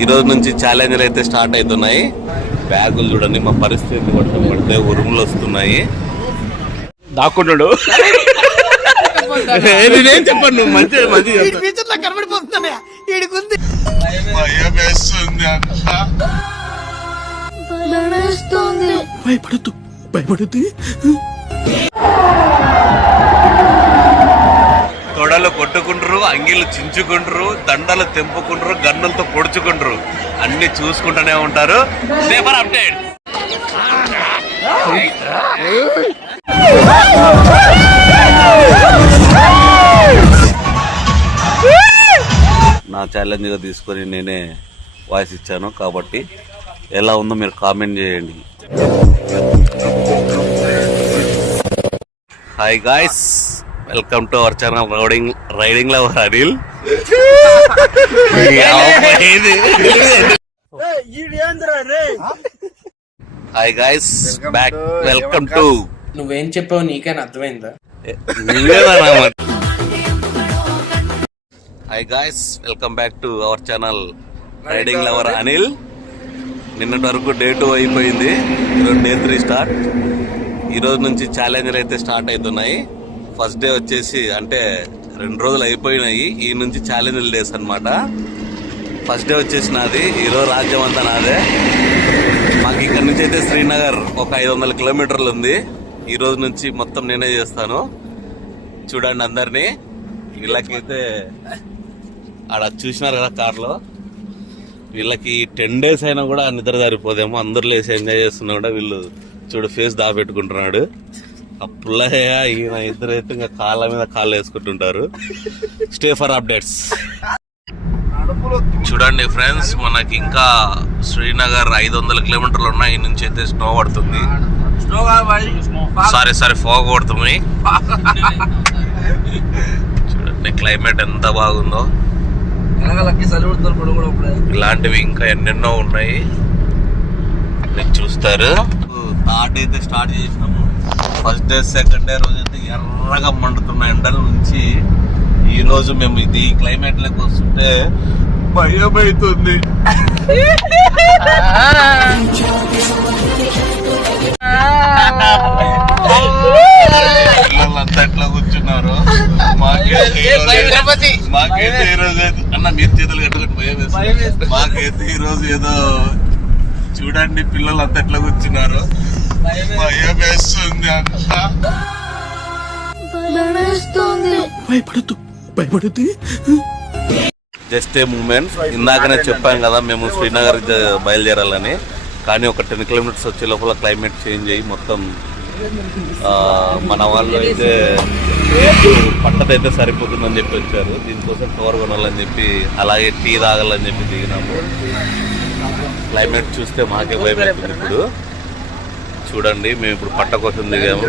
ఈ రోజు నుంచి ఛాలెంజ్లు అయితే స్టార్ట్ అవుతున్నాయి. బ్యాగులు చూడండి, మా పరిస్థితి వర్షం పడితే ఉరుములు వస్తున్నాయి. దాక్కుంటాడు. నేనేం చెప్పాను, నువ్వు మంచి భయపడద్దు భయపడద్దు. తొడలు కొట్టుకుంటారు, అంగిళ్ళు చించుకుంటారు, దండలు తెంపుకుంటారు, గన్నులతో పొడుచుకుంటారు, అన్ని చూసుకుంటూనే ఉంటారు. Safer update. నా ఛాలెంజ్గా తీసుకొని నేనే వాయిస్ ఇచ్చాను కాబట్టి ఎలా ఉందో మీరు కామెంట్ చేయండి. Hi guys, welcome to our channel riding lover Anil. Hi guys, back. Welcome to. నువ్వేం చెప్పావు నీకైనా అర్థమైందా? Hi guys, welcome back to our channel riding lover Anil. నిన్నటి వరకు డే 2 అయిపోయింది, ఈరోజు డే 3 స్టార్ట్. ఈ రోజు నుంచి ఛాలెంజ్లు అయితే స్టార్ట్ అవుతున్నాయి. ఫస్ట్ డే వచ్చేసి అంటే 2 రోజులు అయిపోయినాయి, ఈ నుంచి ఛాలెంజ్ల డేస్ అనమాట. ఫస్ట్ డే వచ్చేసి నాది, ఈరోజు రాజ్యం అంతా నాదే. మాకు ఇక్కడ నుంచి అయితే శ్రీనగర్ ఒక 500 కిలోమీటర్లు ఉంది. ఈ రోజు నుంచి మొత్తం నేనే చేస్తాను. చూడండి అందరినీ. వీళ్ళకైతే ఆడ చూసినారు కదా కార్లో, వీళ్ళకి 10 days అయినా కూడా నిద్ర సరిపోదేమో. అందరు లేసి ఎంజాయ్ చేస్తున్నా కూడా వీళ్ళు చూడు ఫేస్ దాపెట్టుకుంటున్నాడు. అప్పులయ్య ఈయన ఇద్దరైతే ఇంకా కాళ్ళ మీద కాళ్ళు వేసుకుంటుంటారు. Stay for updates. చూడండి ఫ్రెండ్స్, మనకి ఇంకా శ్రీనగర్ 500 కిలోమీటర్లు ఉన్నాయి. ఈ నుంచి అయితే స్నో పడుతుంది. సారీ ఫాగ్ పడుతుంది. చూడండి క్లైమేట్ ఎంత బాగుందో. ఇలాంటివి ఇంకా ఎన్నెన్నో ఉన్నాయి, మీరు చూస్తారు. థర్డ్ అయితే స్టార్ట్ చేసినాము. ఫస్ట్ డే సెకండ్ డే రోజు అయితే ఎర్రగా మండుతున్న ఎండల నుంచి ఈ రోజు మేము ఇది క్లైమేట్ లెక్క వస్తుంటే భయం అవుతుంది. పిల్లలంతా ఎట్లా కూర్చున్నారు. మాకైతే ఈరోజు అన్న మీరు చేతులు కట్టుకుని భయం వేస్తుంది. మాకైతే ఈరోజు ఏదో చూడండి పిల్లలంతా ఎట్లా కూర్చున్నారు. భయం వేస్తుంది అంతా. భయపడద్దు భయపడద్దు. Just a moment. ఇందాకనే చెప్పాను కదా మేము శ్రీనగర్ బయలుదేరాలని, కానీ ఒక 10 కిలోమీటర్స్ వచ్చే లోపల క్లైమేట్ చేంజ్ అయ్యి మొత్తం మన వాళ్ళు అయితే పట్టదైతే సరిపోతుందని చెప్పి వచ్చారు. దీనికోసం కవర్ కొనాలని చెప్పి, అలాగే టీ తాగాలని చెప్పి దిగినాము. క్లైమేట్ చూస్తే మాకే భయం అవుతుంది. ఇప్పుడు చూడండి, మేము ఇప్పుడు పట్ట కోసం దిగాము.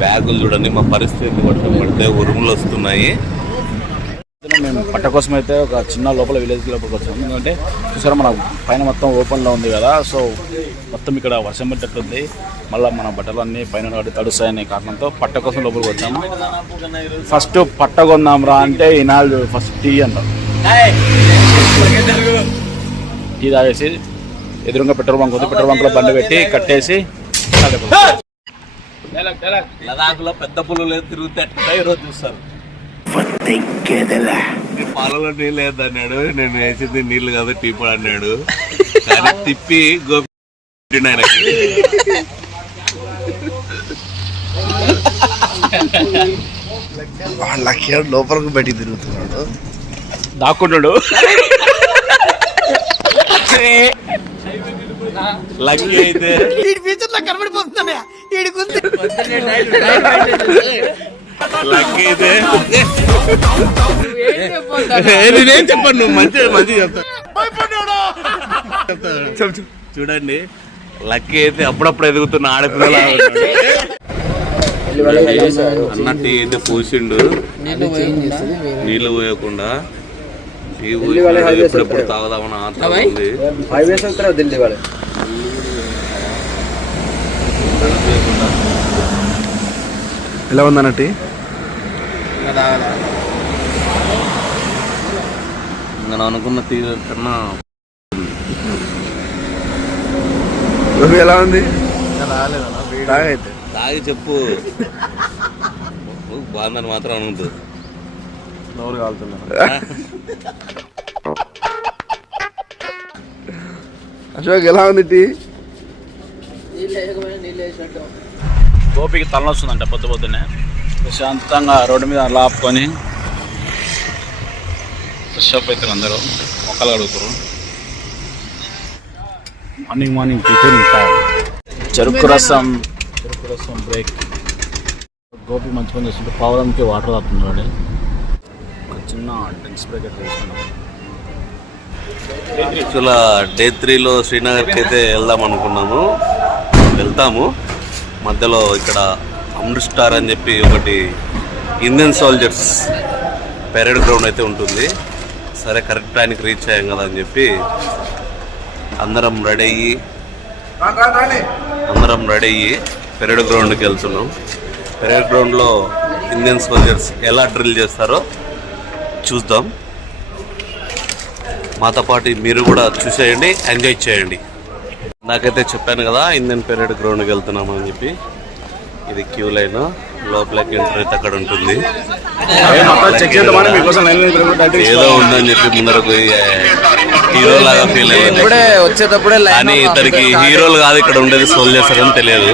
బ్యాగులు చూడండి, మా పరిస్థితి వర్షం పడితే ఉరుములు వస్తున్నాయి. మేము పట్ట కోసం అయితే ఒక చిన్న లోపల విలేజ్ లోపలికి వచ్చాము. ఎందుకంటే చూసారా మన పైన మొత్తం ఓపెన్లో ఉంది కదా, సో మొత్తం ఇక్కడ వర్షం పట్టేట్టుంది. మళ్ళీ మన బట్టలన్నీ పైన తడుస్తాయనే కారణంతో పట్ట కోసం లోపలికి వచ్చాము. ఫస్ట్ పట్ట కొందాం రా అంటే ఈనాడు ఫస్ట్ టీ అంటాం. టీ తాగేసి ఎదురుగా పెట్రోల్ బంక్ ఉంది, పెట్రోల్ బంక్లో బండి పెట్టి కట్టేసి లదాఖ్లో పెద్ద పుల్లు తిరుగుతే ఈరోజు చూస్తారు. పాలలో నీళ్ళు వేద్దన్నాడు, నేను వేసింది నీళ్లు కాదు టీ పొడి అన్నాడు. కానీ తిప్పి గోపి ఆయనకి. వాళ్ళకి లోపలికి బయటికి తిరుగుతున్నాడు, దాక్కుంటాడు. లక్కీ అయితే లక్కీ అయితే నేనేం చెప్పాను, నువ్వు మంచి చెప్తాను. చూడండి లక్కీ అయితే అప్పుడప్పుడు ఎదుగుతున్న ఆడపిల్లల అన్న టీ అయితే పూసిండు, నీళ్ళు పోయకుండా. టీ ఎప్పుడెప్పుడు తాగుదామని ఆత్రం ఉంది. ఎలా ఉందన్నట్టు నేను అనుకున్న టీ కన్నా నువ్వు ఎలా ఉంది తాగైతే తాగి చెప్పు బాగుందని మాత్రం అనదు. నోరు కాలుతున్నా. అశోక్ ఎలా ఉంది టీ? గోపికి తలనొస్తుందంట పొద్దు పొద్దున్నే. ప్రశాంతంగా రోడ్డు మీద అలా ఆపుకొని ఫ్రెష్ అప్ అవుతారు అందరూ, మొక్కలు కడుగుతారు. మార్నింగ్ టిఫిన్ చెరుకు రసం బ్రేక్. గోపి మంచి పని చేస్తుంటే పావురంకి వాటర్ తాగుతున్నాడు. ఒక చిన్న డ్రింక్స్ ప్యాకెట్ తీసుకున్నాం. యాక్చువల్గా డే 3లో శ్రీనగర్కి అయితే వెళ్దాం అనుకున్నాము, వెళ్తాము. మధ్యలో ఇక్కడ అమృత్సర్ అని చెప్పి ఒకటి ఇండియన్ సోల్జర్స్ పెరేడ్ గ్రౌండ్ అయితే ఉంటుంది. సరే కరెక్ట్ టైంకి రీచ్ అయ్యాం కదా అని చెప్పి అందరం రెడీ అయ్యి పెరేడ్ గ్రౌండ్కి వెళ్తున్నాం. పెరేడ్ గ్రౌండ్లో ఇండియన్ సోల్జర్స్ ఎలా డ్రిల్ చేస్తారో చూద్దాం. మాతో పాటు మీరు కూడా చూసేయండి, ఎంజాయ్ చేయండి. నాకైతే చెప్పాను కదా ఇండియన్ పెరేడ్ గ్రౌండ్కి వెళ్తున్నాము అని చెప్పి. ఇది క్యూ లైన్, లోపలికి ఎంటర్ అయితే అక్కడ ఉంటుంది. ఏదో ఉందని చెప్పి ముందరకు హీరో లాగా ఫీల్ అయ్యింది. వచ్చేటప్పుడే కానీ ఇతనికి హీరోలు కాదు ఇక్కడ ఉండేది, సోల్జర్స్ అని తెలియదు.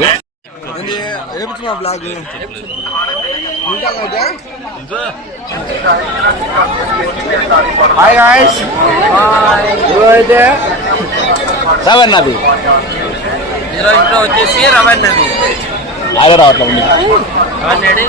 హాయ్ గాయ్స్, అయితే రవన్నది వచ్చేసి రవన్నది అదే రావట్లేదు. రవన్నడి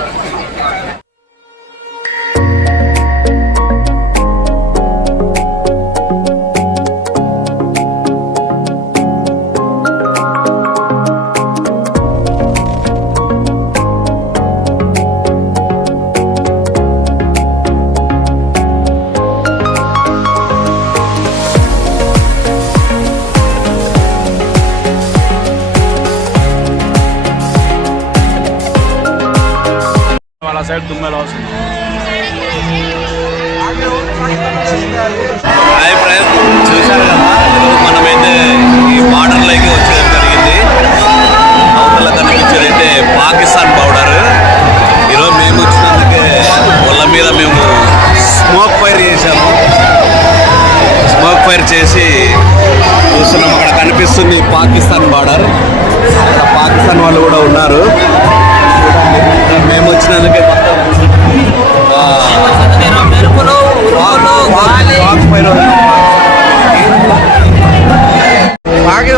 వాళ్ళ సైడ్ దుమ్మెలా వస్తుంది. హాయ్ ఫ్రెండ్స్, చూశారు కదా మనమైతే ఈ బార్డర్లోకి వచ్చేయడం జరిగింది. అవతల కనిపించేది అయితే పాకిస్తాన్ బార్డర్. ఈరోజు మేము వచ్చినందుకే వాళ్ళ మీద మేము స్మోక్ ఫైర్ చేసాము. స్మోక్ ఫైర్ చేసి చూస్తున్నాం. అక్కడ కనిపిస్తుంది పాకిస్తాన్ బార్డర్. అక్కడ పాకిస్తాన్ వాళ్ళు కూడా ఉన్నారు. మేము వచ్చినందుకే మొత్తం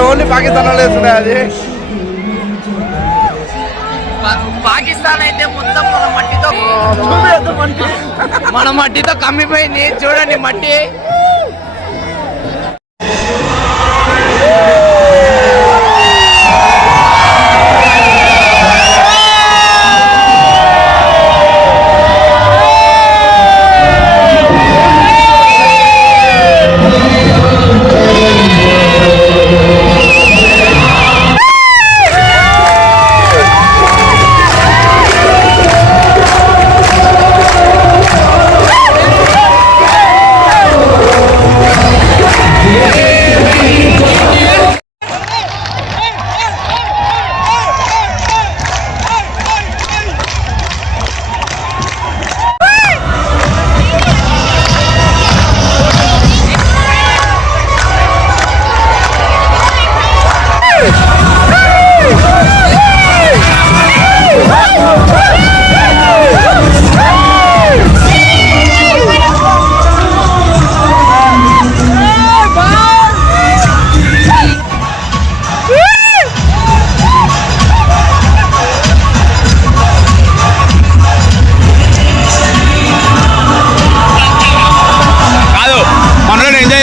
ఓన్లీ పాకిస్తాన్ వాళ్ళు వేస్తున్నాయి. అది పాకిస్తాన్ అయితే మొత్తం మన మట్టితో కమ్మిపోయింది. చూడండి మట్టి.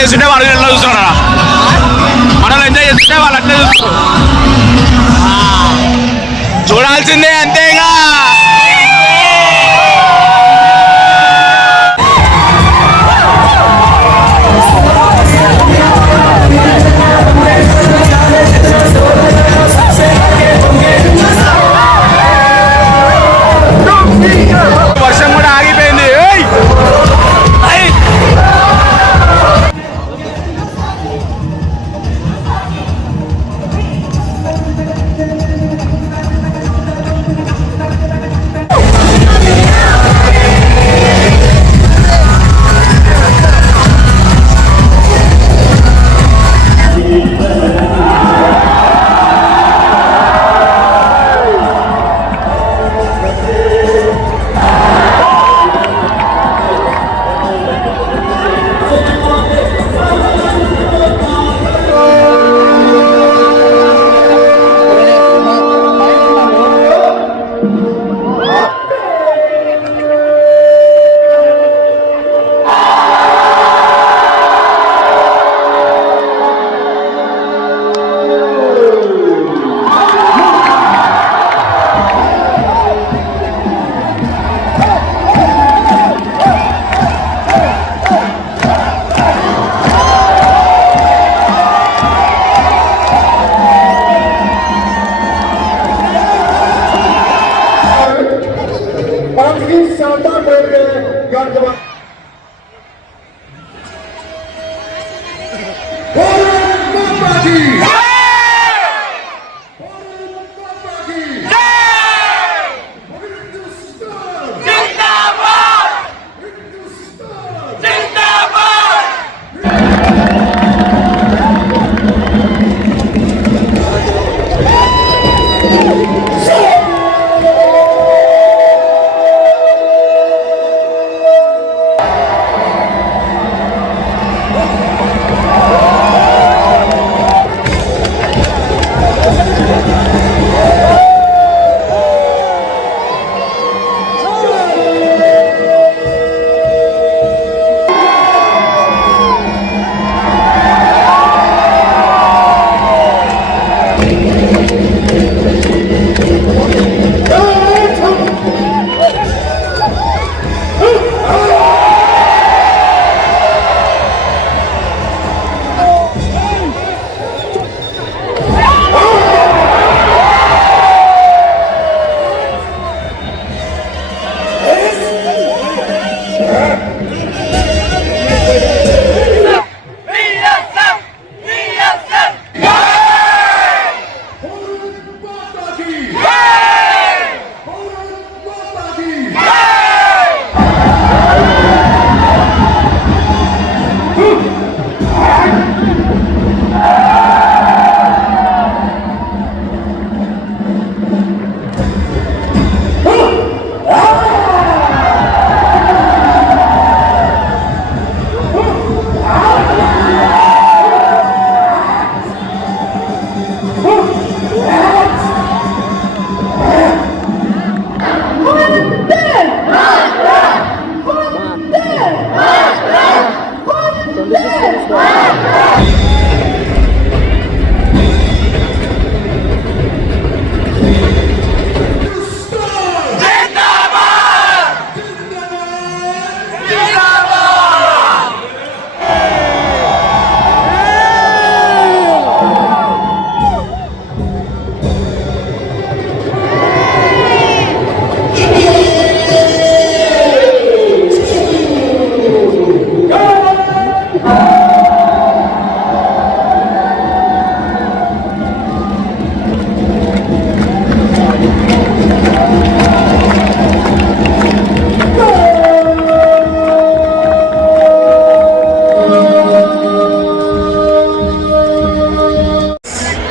చేస్తుంటే వాళ్ళు ఎట్లా చూస్తున్నారా, మనల్ని ఎంజాయ్ చేస్తుంటే వాళ్ళు అట్లే చూస్తున్నారు. చూడాల్సిందే అంతేగా. వర్షం కూడా ఆగిపోయింది.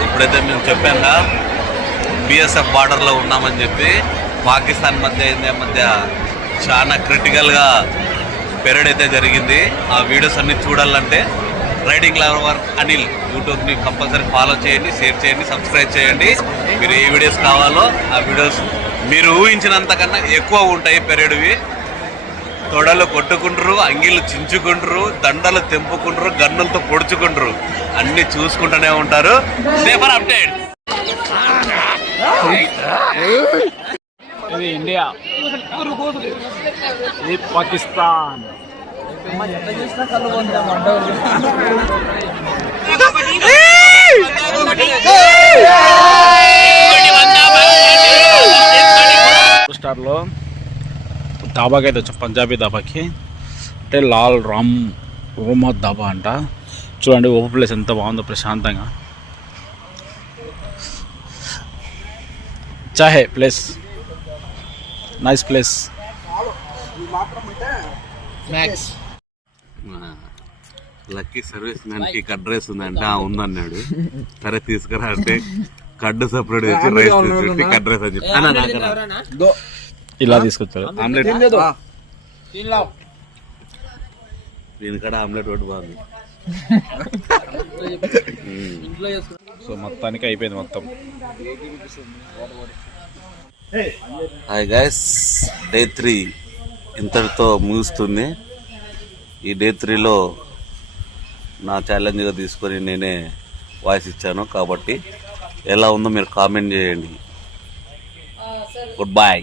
ఇప్పుడైతే మేము చెప్పాక బిఎస్ఎఫ్ బార్డర్లో ఉన్నామని చెప్పి పాకిస్తాన్ మధ్య ఇండియా మధ్య చాలా క్రిటికల్గా పెరేడ్ అయితే జరిగింది. ఆ వీడియోస్ అన్ని చూడాలంటే రైడింగ్ లవర్ అనిల్ యూట్యూబ్ని కంపల్సరీ ఫాలో చేయండి, షేర్ చేయండి, సబ్స్క్రైబ్ చేయండి. మీరు ఏ వీడియోస్ కావాలో ఆ వీడియోస్ మీరు ఊహించినంతకన్నా ఎక్కువ ఉంటాయి. పెరేడ్వి తొడలు కొట్టుకుంటారు, అంగిళ్ళు చించుకుంటారు, దండలు తెంపుకుంటారు, గన్నులతో పొడుచుకుంటారు, అన్ని చూసుకుంటూనే ఉంటారు. Safer update. ఇది ఇండియా, ఇది పాకిస్తాన్. స్టార్లో దాబాకి అయితే వచ్చాం, పంజాబీ దాబాకి. అంటే లాల్ రామ్ రోమత్ దాబా అంట. చూడండి ఓపెన్ ప్లేస్ ఎంత బాగుందో, ప్రశాంతంగా. చాహే place, nice place. Lucky service man కి కడ్ రైస్ ఉందంటే ఉందన్నాడు. సరే తీసుకురా అంటే కడ్డు సపరేట్ చేసి రైస్ తెచ్చి కడ్ రైస్ అని చెప్పి ఇలా తీసుకొచ్చారు. ఆమ్లెట్ దీనికడ ఆమ్లెట్ ఒకటి బాగుంది. సో మొత్తానికి అయిపోయింది మొత్తం. హాయ్ గైస్, డే 3 ఇంతటితో ముగుస్తుంది. ఈ డే 3లో నా ఛాలెంజ్గా తీసుకొని నేనే వాయిస్ ఇచ్చాను కాబట్టి ఎలా ఉందో మీరు కామెంట్ చేయండి. Good bye.